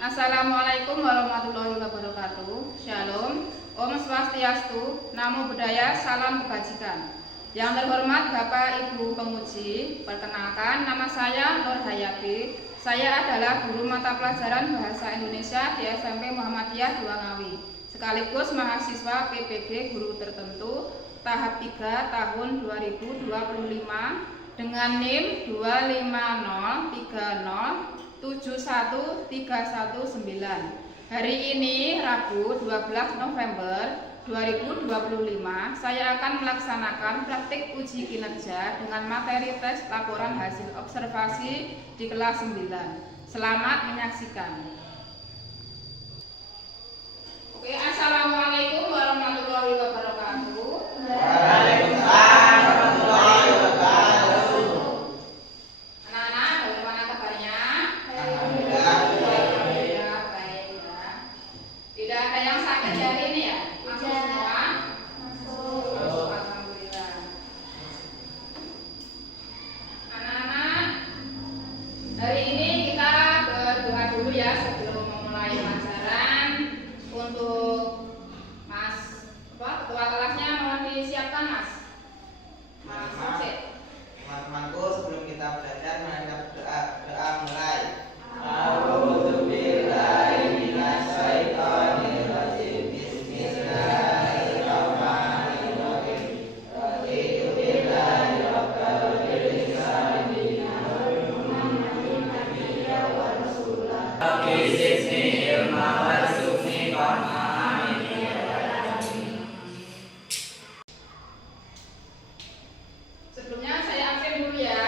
Assalamualaikum warahmatullahi wabarakatuh. Shalom, Om Swastiastu, Namo Buddhaya, Salam Kebajikan. Yang terhormat Bapak Ibu Penguji, perkenalkan nama saya Nur Hayabi. Saya adalah guru mata pelajaran Bahasa Indonesia di SMP Muhammadiyah Duangawi, sekaligus mahasiswa PPG Guru Tertentu tahap 3 tahun 2025 dengan NIM 25030713119. Hari ini Rabu 12 November 2025 saya akan melaksanakan praktik uji kinerja dengan materi tes laporan hasil observasi di kelas 9. Selamat menyaksikan. Oke, Assalamualaikum warahmatullahi wabarakatuh. Waalaikumsalam warahmatullahi wabarakatuh. Anak-anak, bagaimana kabarnya? Alhamdulillah. Alhamdulillah, baik ya. Tidak ada yang sakit hari ini ya? Masuk semua? Masuk. Alhamdulillah. Anak-anak, hari ini kita berdoa dulu ya sebelum memulai pelajaran. Untuk Mas, ketua kelasnya mohon disiapkan Mas. Mas Sopse. Teman-temanku, sebelum kita belajar, mari kita berdoa mulai. Sebelumnya saya absen dulu ya.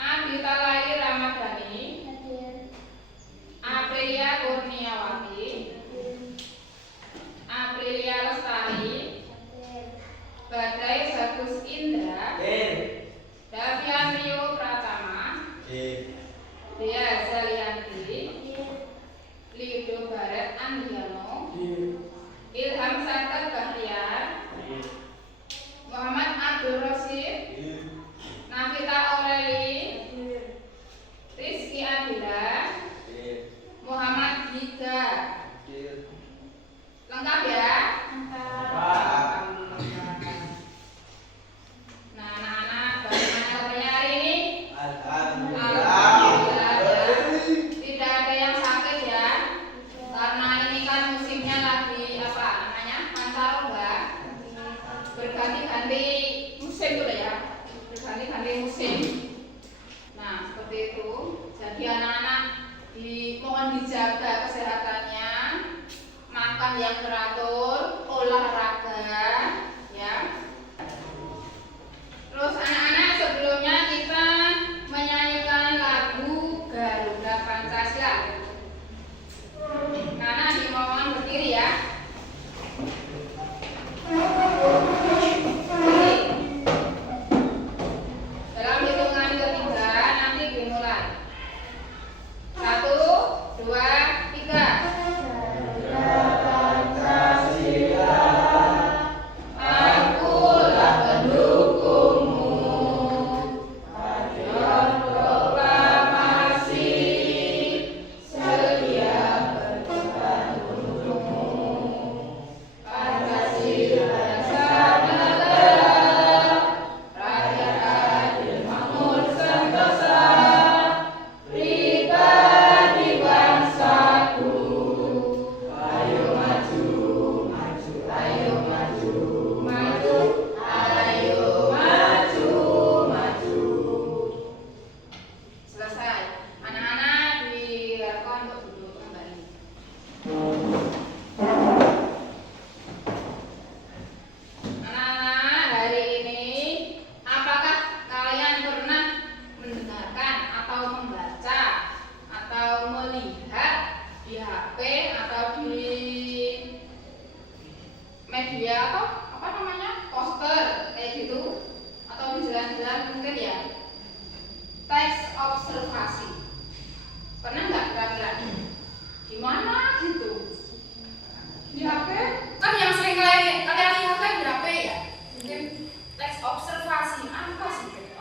Adita Laili Ramadhani, Aprilia Kurniawati, Aprilia Lestari, Badai Bagus Indra, Davian Rio Pratama, Dea Zalianti, Lido Baret Andiano, Ilham Satar Bahtiar, Muhammad Abdul Rosid, Navita Aureli, Rizky Adila, Muhammad Giga. Lengkap ya? Nah, anak-anak, bagaimana kabarnya hari ini? Alhamdulillah ya. Tidak ada yang sakit ya. Karena ini kan musimnya lagi apa namanya? Pancaroba. Berganti-ganti musim tuh ya. Berganti-ganti musim. Nah, seperti itu. Jadi anak-anak mohon dijaga kesehatannya, makan yang teratur, olahraga, ya. Terus anak-anak, sebelumnya kita menyanyikan lagu Garuda Pancasila. Karena dimohon berdiri ya. Dalam hitungan ketiga nanti dimulai. 1, 2, 3. Akulah pendukungmu, Patriot proklamasi, sedia berkorban untukmu. Pancasila dasar negara, rakyat adil makmur sentosa, pribadi bangsaku. Ayo maju, maju, ayo maju, maju, ayo maju, maju. Selesai. Anak-anak dilakukan untuk duduk kembali. Anak-anak, hari ini apakah kalian pernah mendengarkan atau membaca atau melihat di HP atau di media atau apa namanya, poster kayak gitu, atau di jalan-jalan mungkin ya, teks observasi? Pernah nggak kira-kira? Gimana gitu? Di HP kan yang sering kalian lihat kan di HP ya, mungkin teks observasi apa sih?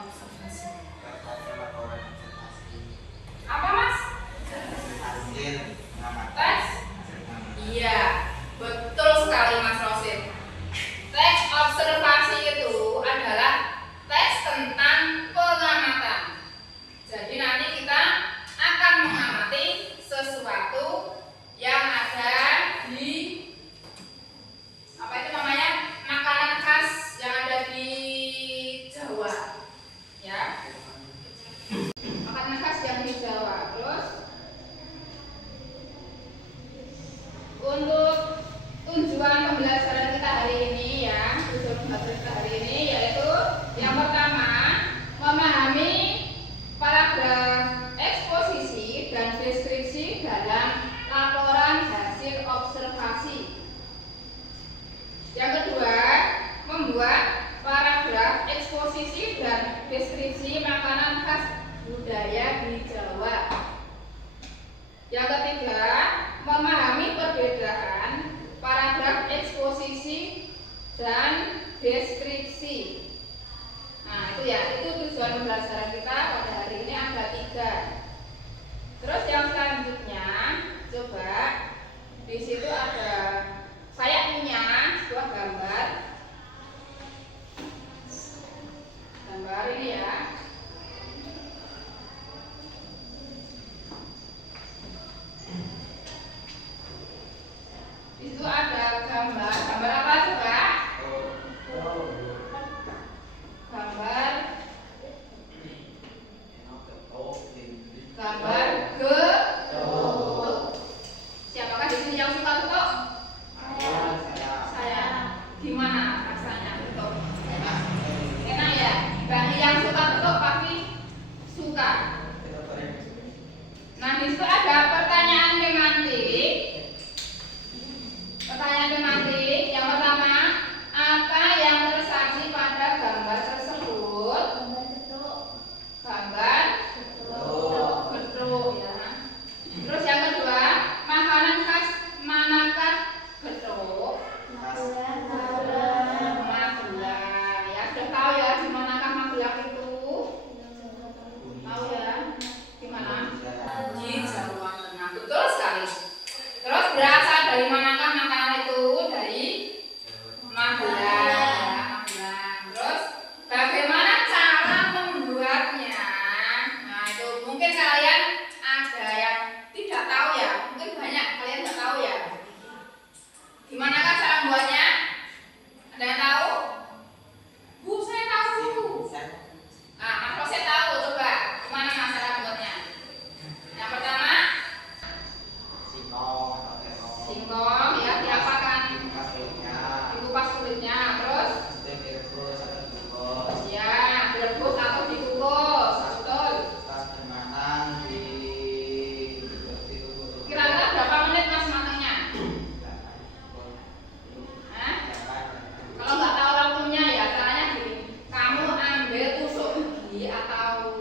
eksposisi dan deskripsi makanan khas budaya di Jawa. Yang ketiga, memahami perbedaan paragraf eksposisi dan deskripsi. Nah, itu ya, itu tujuan pembelajaran kita pada hari ini ada 3. Terus yang selanjutnya, coba di situ ada, saya punya sebuah gambar ini ya. Di situ ada gambar apa coba? Gambar getuk. Siapakah di sini yang suka getuk? Saya. Gimana rasanya getuk? Enak ya. Bagi yang suka getuk pasti suka. Nah, di situ ada pertanyaan tematik. Pertanyaan tematik yang pertama, apa yang tersaji pada gambar tersebut? Gambar getuk ya. Terus yang kedua, makanan khas manakah getuk? Magelang. Ya, sudah tahu ya di manakah Magelang itu? Tahu ya? Di mana? Di Jawa Tengah. Betul sekali. Terus berasal dari manakah makanan itu? Dari Magelang. Magelang. Terus bagaimana cara membuatnya? Nah, itu mungkin kalian ada yang tidak tahu ya. Mungkin banyak kalian tidak tahu ya. Gimanakah cara membuatnya? Ada yang tahu? Bu, saya tahu. Ah, apa saya tahu? Coba, gimana mas cara membuatnya? Yang pertama, singkong ya, diapakan? Dikupas kulitnya. Terus ya, direbus atau dikukus. Betul. Kira-kira berapa menit mas matangnya? Hah? Kalau nggak tahu waktunya ya caranya gini. Kamu ambil tusuk gigi atau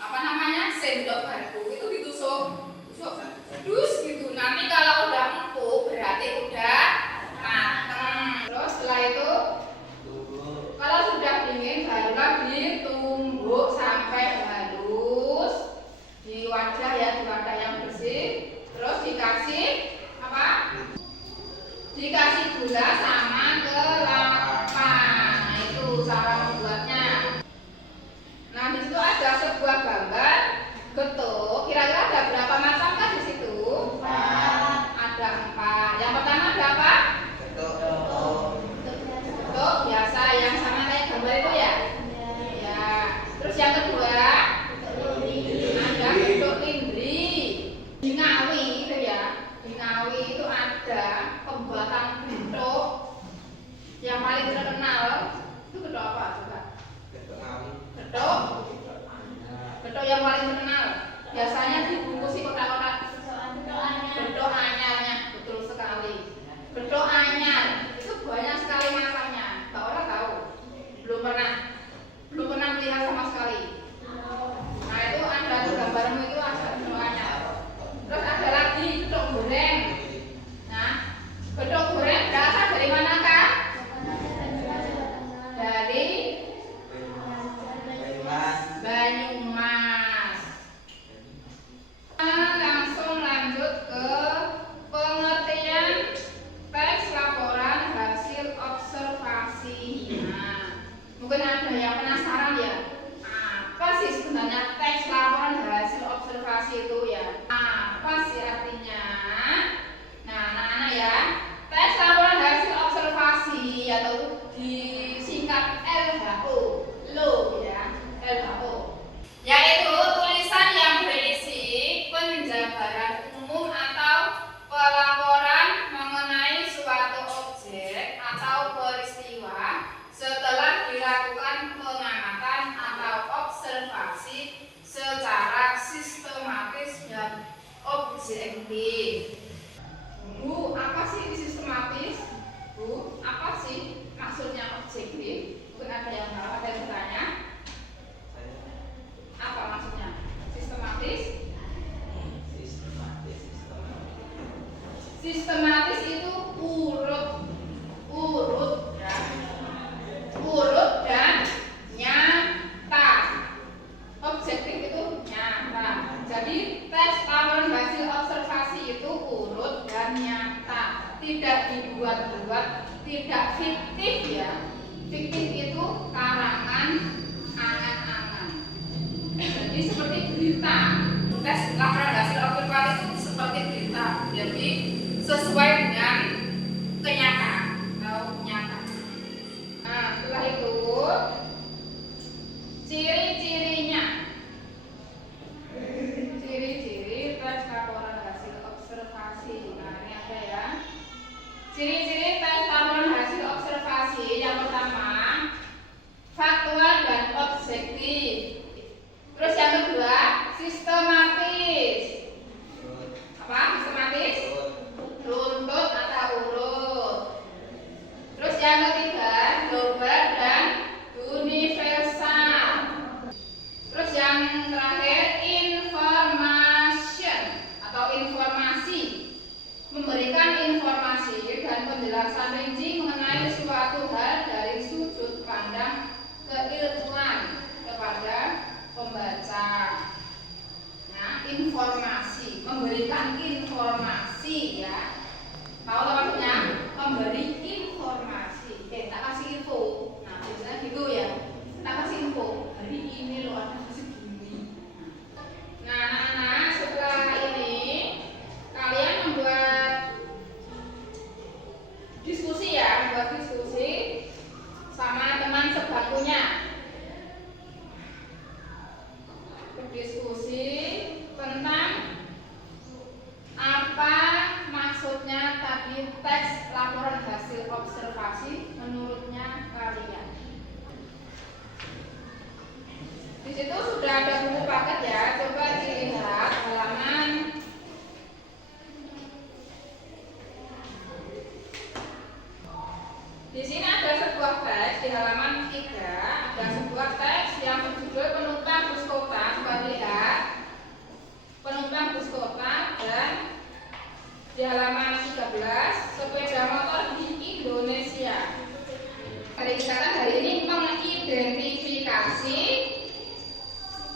apa namanya sendok garpu itu ditusuk, dus gitu. Nanti kalau udah empuk berarti udah mateng. Terus setelah itu kalau sudah dingin barulah ditumbuk sampai halus di wadah ya, di wadah yang bersih. Terus dikasih apa? Dikasih gula sama kelapa. Nah, itu cara membuatnya. Nah, di situ ada sebuah gambar getuk. Kira-kira ada berapa macam kan di situ? Ada 4. Yang pertama ada apa? Getuk biasa yang sama kayak gambar itu ya. Ya. Terus yang kedua ada getuk lindri. Di Ngawi itu ya. Di Ngawi itu ada pembuatan getuk sistematis. Urut. Apa? Sistematis? Urut. Runtut atau urut. Terus yang ketiga, global dan universal. Terus yang terakhir, information atau informasi. Memberikan informasi dan penjelasan rinci mengenai suatu hal dari sudut pandang keilmuan kepada pembaca. Nah, informasi, memberikan informasi ya. Tahu maksudnya? Memberi informasi. Tak kasih info. Nah, biasanya gitu ya. Tak kasih info. Hari ini loh ada segini. Nah, anak-anak, setelah ini kalian membuat diskusi ya, membuat diskusi sama teman sebangkunya. Berdiskusi tentang apa maksudnya tadi teks laporan hasil observasi menurutnya kalian. Di situ sudah ada buku paket ya, coba dilihat halaman di sini ada sebuah teks di halaman 3, ada sebuah teks yang berjudul penumpang bus kota. Coba lihat penumpang bus kota, dan di halaman 13 sepeda motor di Indonesia. Hari kita hari ini mengidentifikasi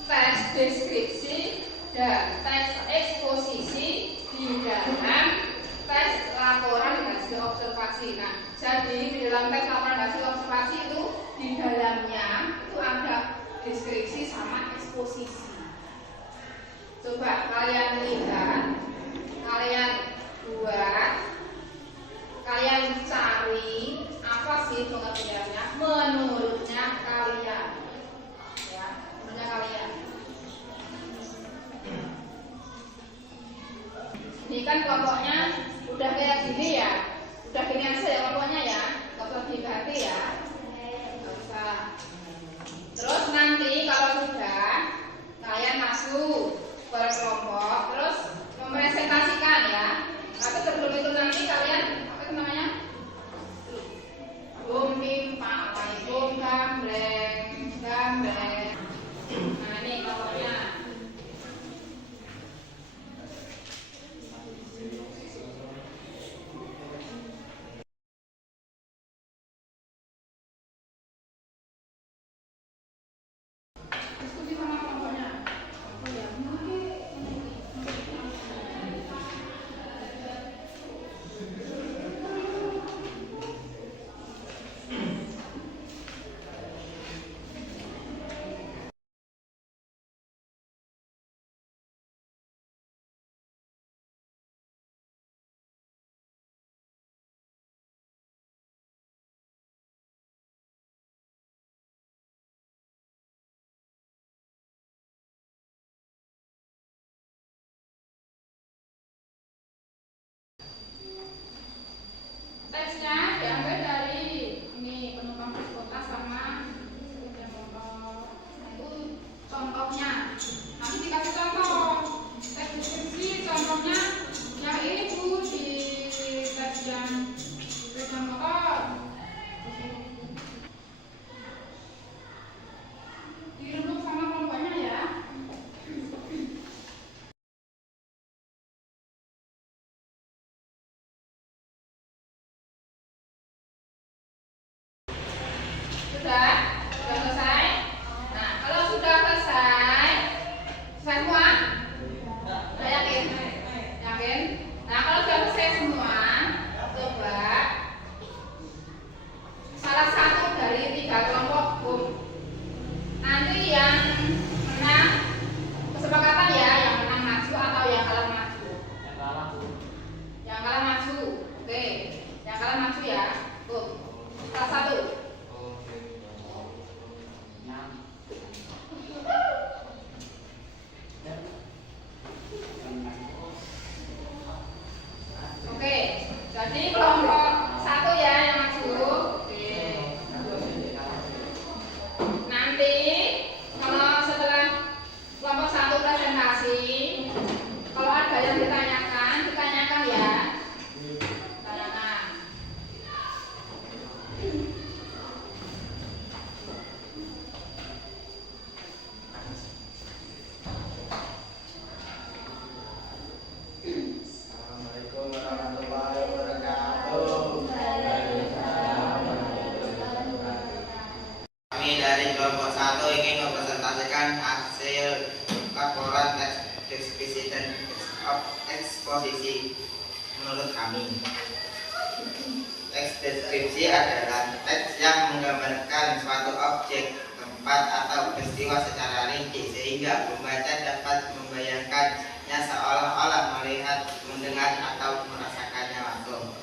teks deskripsi dan teks eksposisi di dalam teks laporan hasil observasi. Nah, jadi di dalam teks laporan hasil observasi itu di dalamnya itu ada deskripsi sama eksposisi. Coba kalian lihat, kalian buat, kalian cari apa sih pengertiannya menurutnya kalian. Ya, menurutnya kalian. Ini kan kelompoknya udah kayak gini ya, udah gini aja ya kelompoknya ya, nggak usah dihati ya, nggak usah. Terus nanti kalau sudah kalian masuk per kelompok, terus mempresentasikan ya. Tapi sebelum itu nanti kalian apa itu namanya? Bom timpa, bom gambreng, gambreng. Nah ini kelompoknya. dari kelompok 1 ingin mempresentasikan hasil laporan teks deskripsi dan eksposisi menurut kami. Teks deskripsi adalah teks yang menggambarkan suatu objek, tempat, atau peristiwa secara rinci sehingga pembaca dapat membayangkannya seolah-olah melihat, mendengar, atau merasakannya langsung.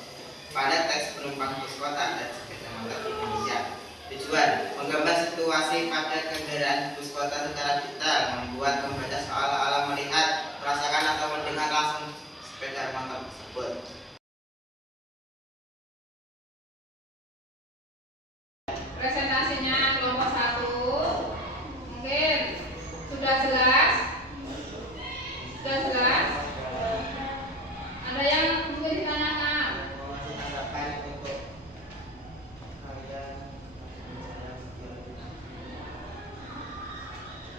Pada teks penumpang bus kota dan sepeda motor di Indonesia, tujuan menggambar situasi pada kendaraan bus kota secara detail, membuat pembaca seolah-olah melihat, merasakan, atau mendengar langsung sepeda motor tersebut. Presentasinya kelompok 1 mungkin sudah jelas? Sudah jelas? Ada yang mungkin ditanyakan?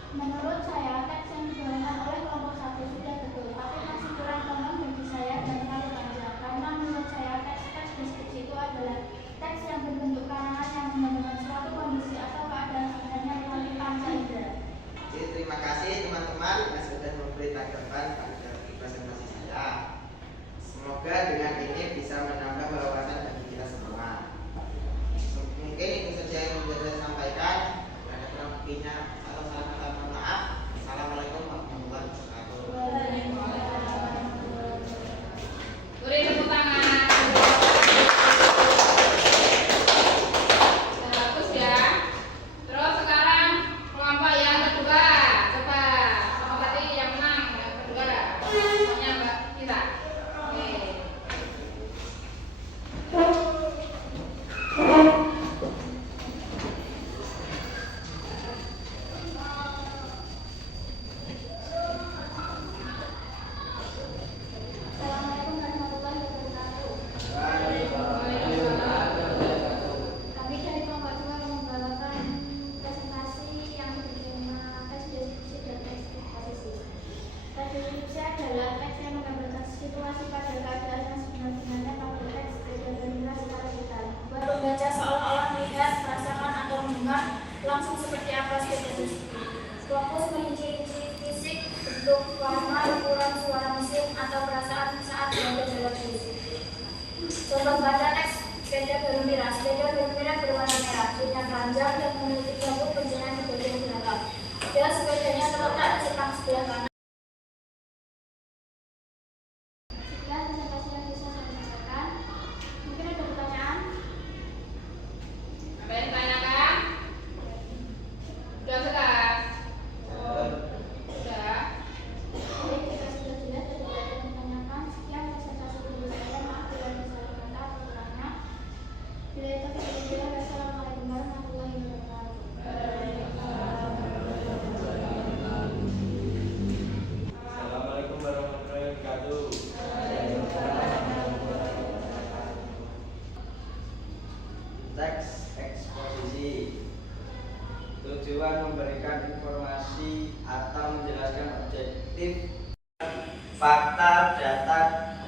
Menurut saya, teks yang dijalankan oleh kelompok 1 sudah betul, tapi masih kurang paham bagi saya dan terlalu panjang. Karena menurut saya, teks deskripsi itu adalah teks yang berbentuk karangan yang menggambarkan suatu kondisi atau keadaan sebenarnya melalui panca indera. Jadi, terima kasih teman-teman yang sudah memberi tanggapan pada presentasi saya. Semoga dengan ini bisa menambah wawasan bagi kita semua. Mungkin itu saja yang bisa saya sampaikan. Ada kurang lebihnya atau salah kata mohon maaf. Assalamualaikum warahmatullahi wabarakatuh. Beri tepuk tangan. Sudah bagus ya. Terus sekarang kelompok yang kedua. Coba sama tadi yang menang yang kedua. Pokoknya Mbak kita. Oke. Assalamualaikum warahmatullahi wabarakatuh. Kami dari kelompok 2 membawakan presentasi yang bertema teks deskripsi dan teks eksposisi. Teks deskripsi adalah teks yang menggambarkan situasi pada keadaan yang sebenarnya pada teks berbeda secara detail. Buat pembaca seolah-olah melihat, merasakan, atau mendengar langsung seperti apa situasi. Fokus merinci-rinci fisik, bentuk, warna, ukuran, suara mesin, atau perasaan saat berada dalam bus. Contoh pada teks sepeda baru merah. Sepeda baru merah berwarna merah, punya keranjang dan memiliki lampu pencahayaan di bagian belakang. Dan sepedanya terletak di sebelah kanan. Sekian presentasi yang bisa saya sampaikan. Mungkin ada pertanyaan? Apa yang ditanyakan? Sudah jelas? Sudah. Baik, jika sudah jelas dan tidak ada yang ditanyakan, sekian presentasi dari saya. Maaf bila ada salah kata atau kurangnya. Bila itu tidak, wassalamualaikum warahmatullahi wabarakatuh. Assalamualaikum warahmatullahi wabarakatuh. Teks eksposisi tujuan memberikan informasi atau menjelaskan objektif, fakta, data,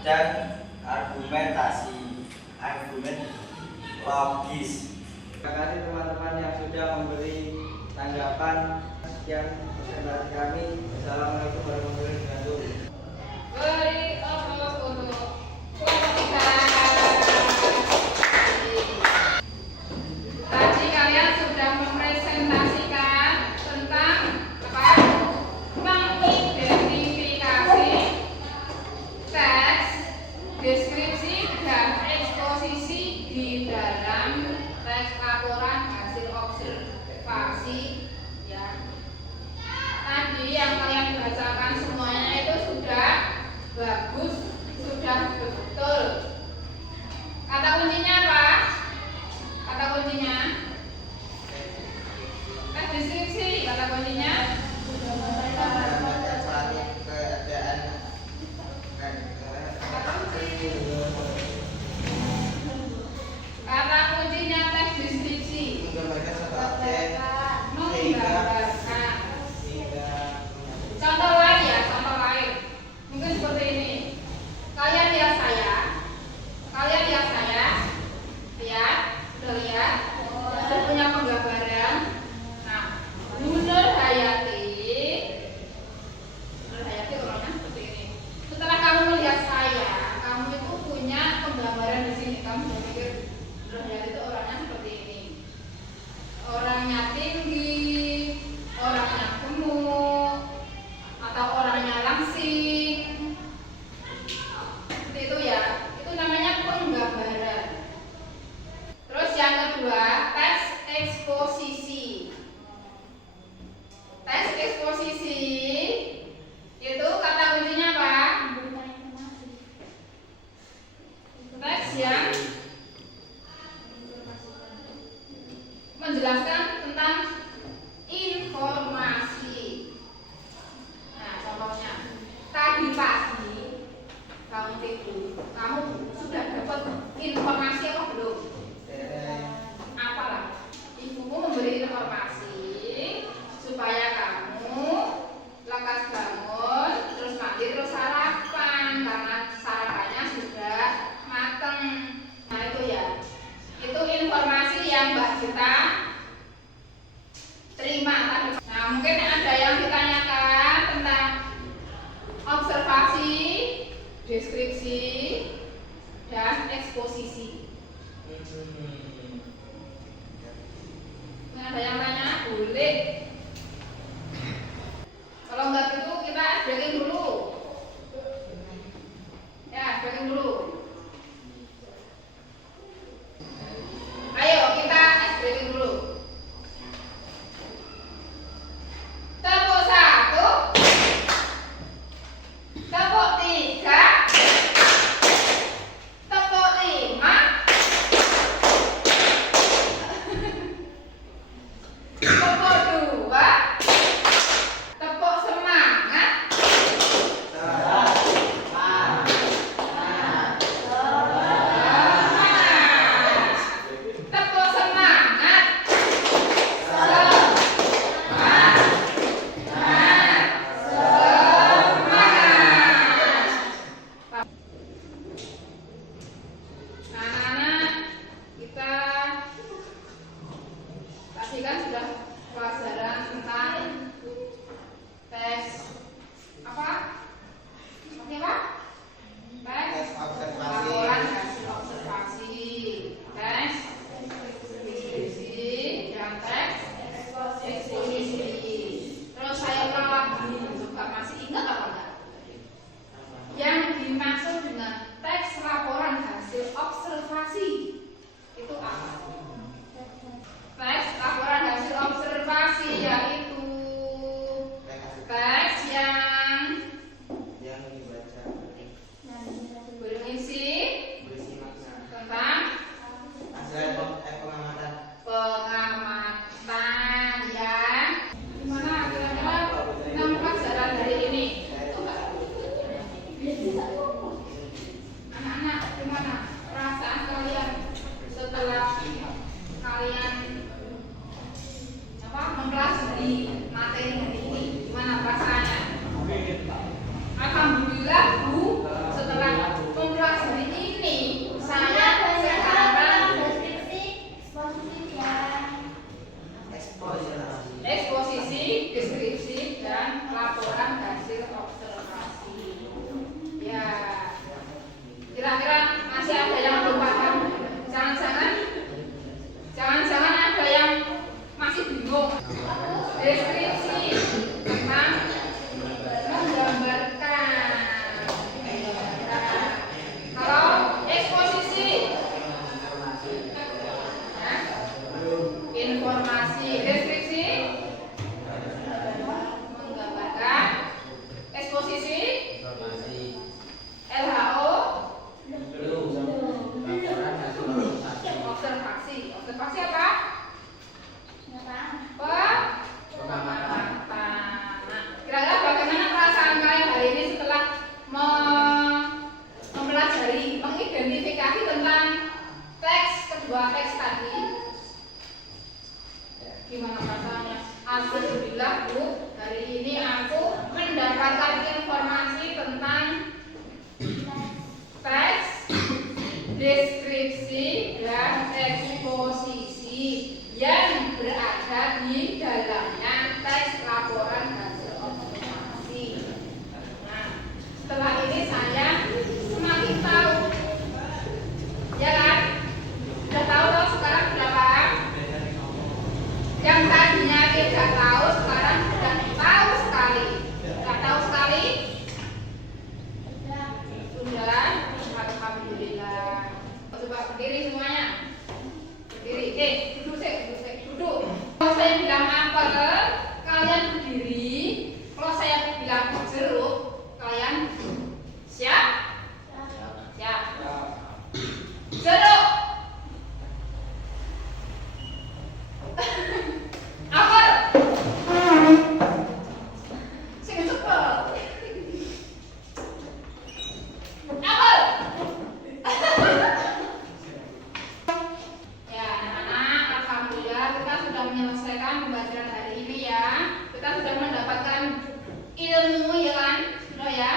dan argumen logis. Terima kasih teman-teman yang sudah memberi tanggapan. Sekian presentasi kami. Assalamualaikum warahmatullahi wabarakatuh. Beri aplaus untuk kelompok 3. Tadi kalian sudah mempresentasikan tentang apa? Mengidentifikasi teks, deskripsi, dan eksposisi di dalam teks laporan hasil observasi ya. Tadi yang kalian bacakan semuanya itu sudah bagus, sudah betul. Kata kuncinya apa? Kata kuncinya teks deskripsi. Kata kuncinya Membaca suatu keadaan kata kuncinya teks deskripsi. menggambarkan suatu objek Menggambarkan. sehingga Contoh lain ya, contoh lain. Mungkin seperti ini. Kalian lihat saya. Kalian lihat saya. Lihat, sudah lihat. Sudah punya penggambaran. terima. Nah, mungkin ada yang ditanyakan tentang observasi, deskripsi, dan eksposisi. Mungkin ada yang tanya, boleh. Kalau enggak gitu kita breaking dulu. Ya, breaking dulu. Ayo kita breaking dulu. Tepuk 1, tepuk 3, tepuk 5, tepuk 2, tepuk semangat. Tepuk semangat. Anak-anak, kita tadi kan sudah pelajaran tentang tes apa? Oke Pak? Tes observasi. laporan hasil observasi, tes deskripsi, dan tes eksposisi. Terus saya ulang lagi, coba masih ingat apa enggak? Yang dimaksud dengan teks laporan hasil observasi itu apa? Teks laporan hasil observasi yaitu teks yang dibaca berisi berisi makna tentang hasil pengamatan. pengamatan ya. Gimana kira-kira tentang pelajaran hari ini? Anak-anak, gimana perasaan kalian setelah kalian mempelajari materi hari ini? Gimana perasaannya? Alhamdulillah Bu, setelah mempelajari ini saya sekarang eksposisi, deskripsi, dan laporan hasil observasi. Ya, kira-kira masih ada yang belum paham? Jangan-jangan ada yang masih bingung. Deskripsi tentang menggambarkan. Nah, kalau eksposisi, ya, informasi. Deskripsi menggambarkan. Eksposisi LHO observasi. Observasi apa? Pengamatan. Nah, kira-kira bagaimana perasaan kalian hari ini setelah mempelajari, mengidentifikasi tentang kedua teks tadi? Gimana perasaannya? Alhamdulillah Bu, hari ini aku mendapatkan informasi tentang teks, deskripsi, dan eksposisi yang berada di dalamnya teks laporan hasil observasi. Nah, setelah ini saya semakin tahu, ya kan? Sudah tahu toh sekarang sudah paham? Yang tadinya tidak tahu sekarang sudah tahu sekali. Sudah tahu sekali? Sudah. Alhamdulillah. Coba berdiri semuanya. Berdiri. Duduk. Kalau saya bilang apel, kalian berdiri. Kalau saya bilang jeruk, kalian siap? Siap. Jeruk. Apel. Sing cepet. Apel. Ya, anak-anak, alhamdulillah kita sudah menyelesaikan pembelajaran hari ini ya. Kita sudah mendapatkan ilmu ya kan? Sudah ya?